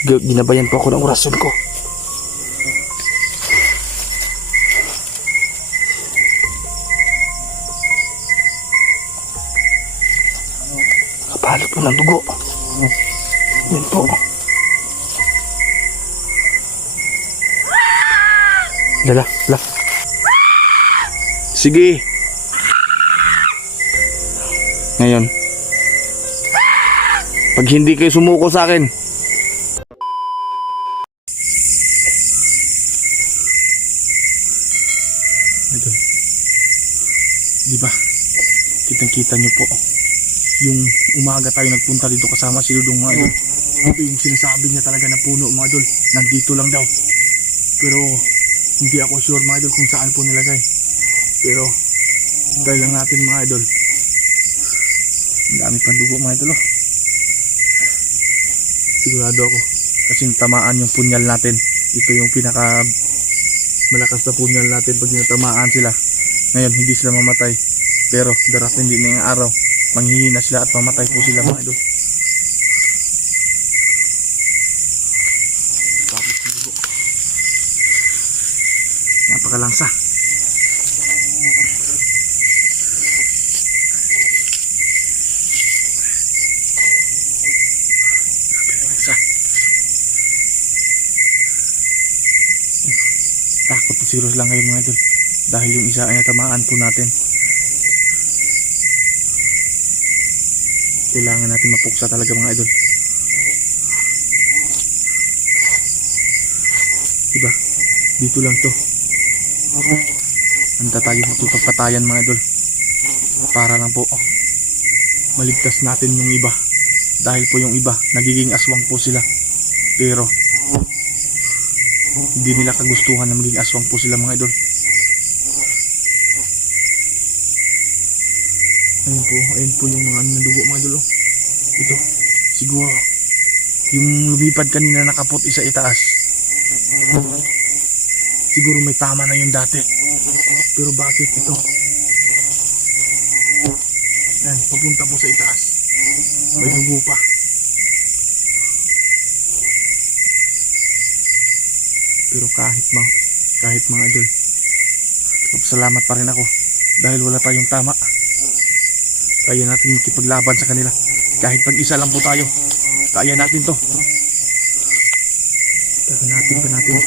Ginabayan po ako ng orason ko. Kapalo po ng dugo. Yan po. Lala. Sige. Ngayon, pag hindi kayo sumuko sa akin, idol, di ba? Kitang-kita nyo po yung umaga tayo nagpunta dito kasama si Dudong, mga idol. Ito yung sinasabi niya talaga na puno, mga idol. Nandito lang daw. Pero hindi ako sure, mga idol, kung saan po nilagay. Pero try lang natin, mga idol. Ang dami pang dugo, mga idol, oh. Sigurado ako kasi tamaan yung punyal natin. Ito yung pinaka malakas na punyal natin pag tinatamaan sila. Ngayon hindi sila mamatay, pero darating din na yung araw, manghihina sila at mamatay po sila, mga idol. Tapos ng dugo, napakalangsa. Takot po siguro lang ngayon, mga idol, dahil yung isa ay natamaan po natin. Kailangan natin mapuksa talaga, mga idol. Diba? Dito lang to. Handa tayo dito pagpatayan, mga idol, para lang po maligtas natin yung iba. Dahil po yung iba nagiging aswang po sila, pero hindi nila kagustuhan na maging aswang po sila, mga idol. Ayun po yung mga nandugo, mga idol, oh. Ito, siguro yung lumipad kanina nakapot isa itaas, siguro may tama na yun dati. Pero bakit ito? Ayan, papunta po sa itaas, may dugo pa. Pero kahit mga idol, salamat pa rin ako dahil wala tayong tama. Kaya natin makipaglaban sa kanila. Kahit pag isa lang po tayo, kaya natin to. Kaya natin.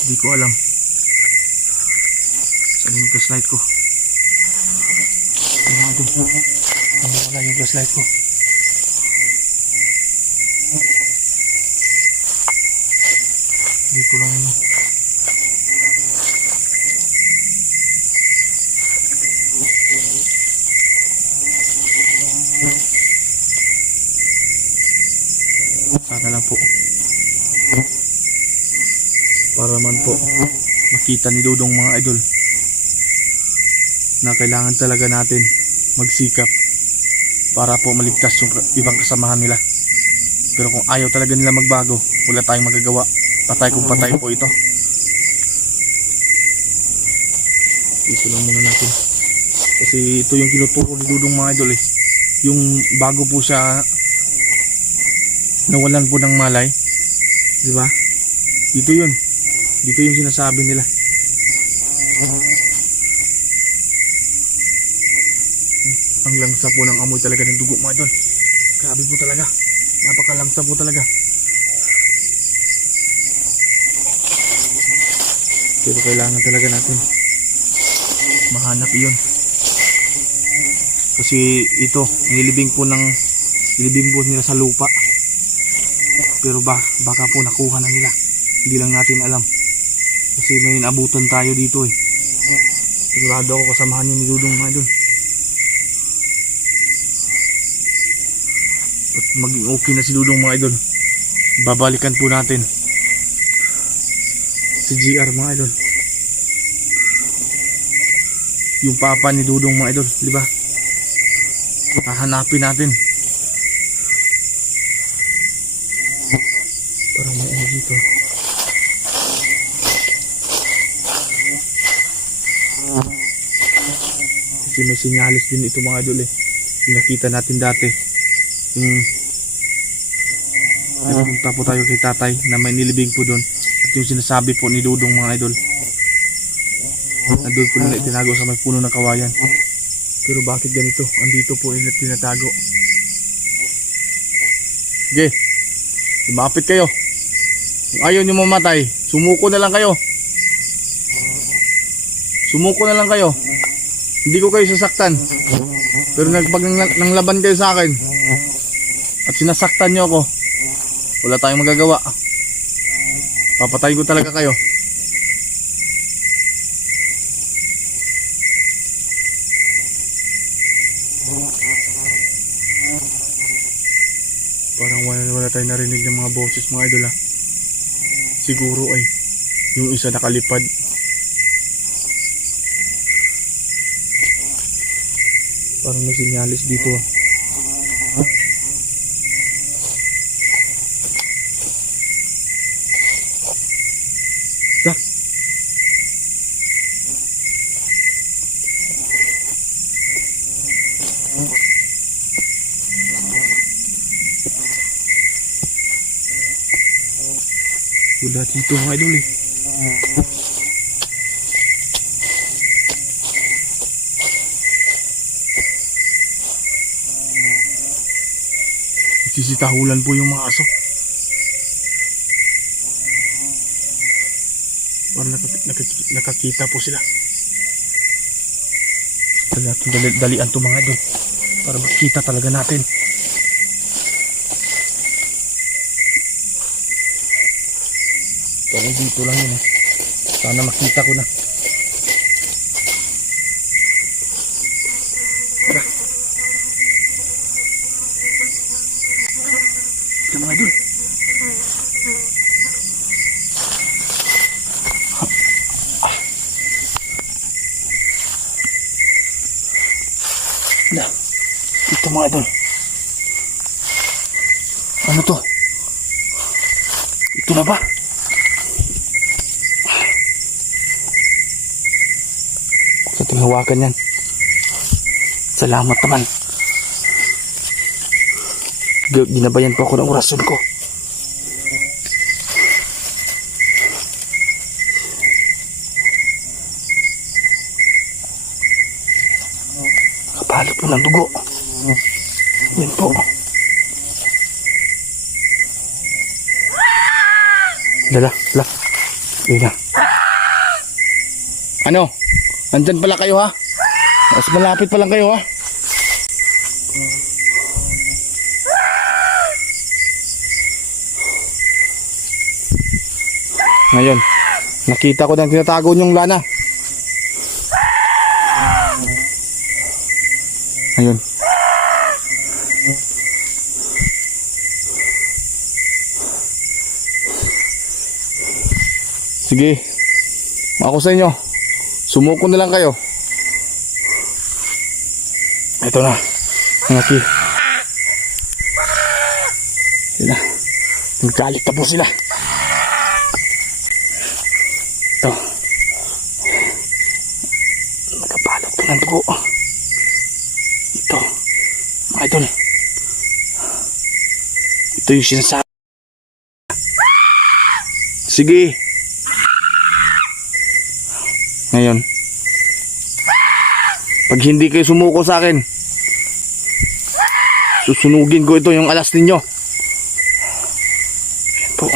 Hindi ko alam saan yung flashlight ko. Wala yung flashlight ko. Dito lang yun. Sana lang po, para man po makita ni Dudong, mga idol, na kailangan talaga natin magsikap para po maligtas yung ibang kasamahan nila. Pero kung ayaw talaga nila magbago, wala tayong magagawa. Patay kung patay po ito. Ito lang muna natin, kasi ito yung tinuturo ni Dudong, mga idol, eh. Yung bago po siya nawalan po ng malay, di ba? Dito yung sinasabi nila. Ang langsa po ng amoy talaga ng dugo, mga idol. Grabe po talaga, napakalangsa po talaga. Pero kailangan talaga natin mahanap yun, kasi ito nilibing po nila sa lupa. Pero baka po nakuha na nila, hindi lang natin alam, kasi may inabutan tayo dito, eh. Sigurado ako kasamahan niyo ni Dudong, mga idol. At maging okay na si Dudong, mga idol, babalikan po natin si GR, mga idol, yung papa ni Dudong, mga idol, di ba? Hahanapin natin para may ano dito. Kasi may sinyalis din ito, mga idol, eh. Yung nakita natin dati, yung Nagpunta po tayo kay tatay na may nilibing po doon. At yung sinasabi po ni Dudong mga idol, nandun po nila itinago sa may puno ng kawayan. Pero bakit ganito? Andito po nila tinatago. Sige, lumapit kayo. Kung ayaw nyo mamatay, sumuko na lang kayo. Sumuko na lang kayo. Hindi ko kayo sasaktan. Pero pag nanglaban kayo sa akin at sinasaktan nyo ako, wala tayong magagawa. Papatayin ko talaga kayo. Parang wala tayong narinig ng mga boses mga idol ha. Siguro ay yung isa nakalipad. Parang may sinyalis dito ha. Sak. Wala dito mga idol eh. Sisitahulan po yung mga aso. Parang nakakita po sila. Dalian to mga idol para makita talaga natin. Parang dito lang yun eh. Sana makita ko na. Tara. Ito mga idol. Ito mga idol. Ano to? Ito na ba? Sa ating hawakan yan. Salamat naman. Ginabayan po ako ng orasyon ko. Kapalot po ng dugo. Yan po. Lala. Yun na. Ano? Andyan pala kayo ha? Mas malapit pa lang kayo ha? Ngayon, nakita ko na tinatago niyong lana. Ayun. Sige, ako sa inyo. Sumuko na lang kayo. Ito na. Naki. Sila. Nagkalit na po sila. Ito. Nakapalot po ng dugo. Ito. Mga idol. Ito yung sinasabi. Sige. Ngayon, pag hindi kayo sumuko sa akin, susunugin ko ito yung alas ninyo. Ayan po.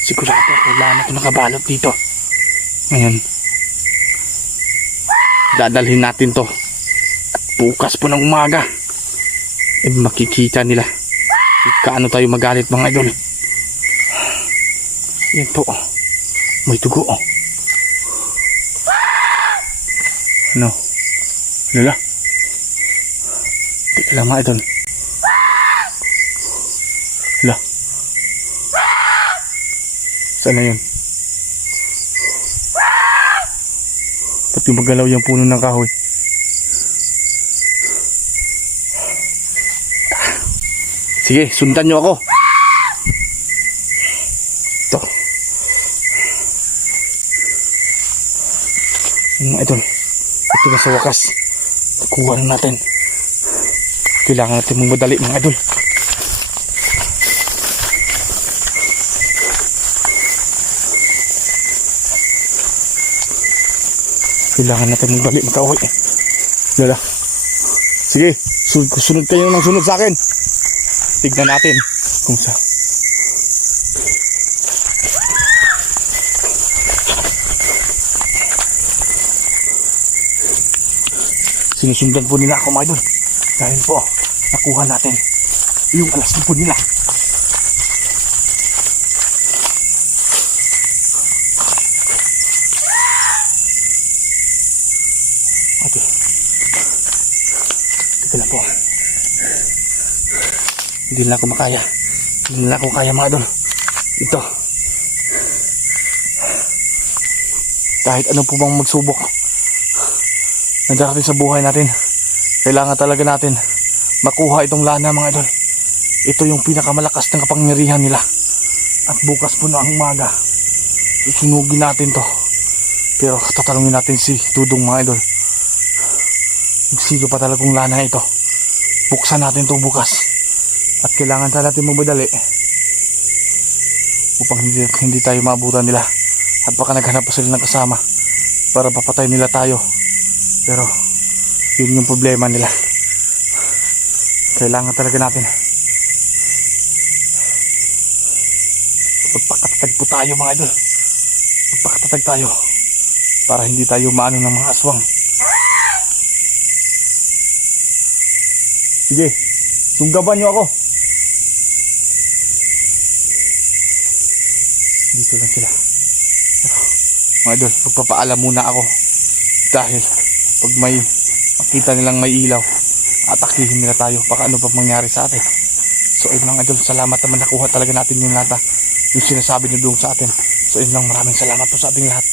Sigurado ako wala na ito nakabalot dito. Ngayon, dadalhin natin to. At bukas po ng umaga, makikita nila kaano tayo magalit mga idol. Yan po. May dugo. Ano? Lala? Teka lang mga idol. Lala? Saan na yun? Ba't yung magalaw yung puno ng kahoy? Sige, sundan nyo ako. Ito. Ano mga idol? Ito na sa wakas. Kuha na natin. Kailangan natin mong madali mga idol. Kailangan natin magbalik magkauwi. Lala. Sige, sunod kayo ng sunod sa akin. Tignan natin kung sa... Sinusundan po nila ako mga idol. Dahil po, nakuha natin yung alas na po nila. Okay. Teka lang po. Hindi na ako makaya. Hindi na ako kaya mga idol. Ito. Kahit ano po bang magsubok na darating sa buhay natin, kailangan talaga natin makuha itong lana mga idol. Ito yung pinakamalakas ng kapangyarihan nila. At bukas po na ang umaga, susunugin natin to. Pero tatanungin natin si Dudong mga idol. Magsigo pa talagang lana ito. Buksan natin to bukas. At kailangan talaga natin mamadali upang hindi tayo maabutan nila. At baka naghanap pa sila ng kasama para papatay nila tayo. Pero yun yung problema nila. Kailangan talaga natin magpakatatag po tayo mga idol. Magpakatatag tayo para hindi tayo maano ng mga aswang. Sige, sunggaban nyo ako. Dito lang sila. Pero mga idol, magpapaalam muna ako. Dahil pag may makita nilang may ilaw, atakihin nila tayo. Baka ano pa mangyari sa atin. So ayun lang idol, salamat naman, nakuha talaga natin yung lata, yung sinasabi niyo doon sa atin. So ayun lang, maraming salamat po sa ating lahat.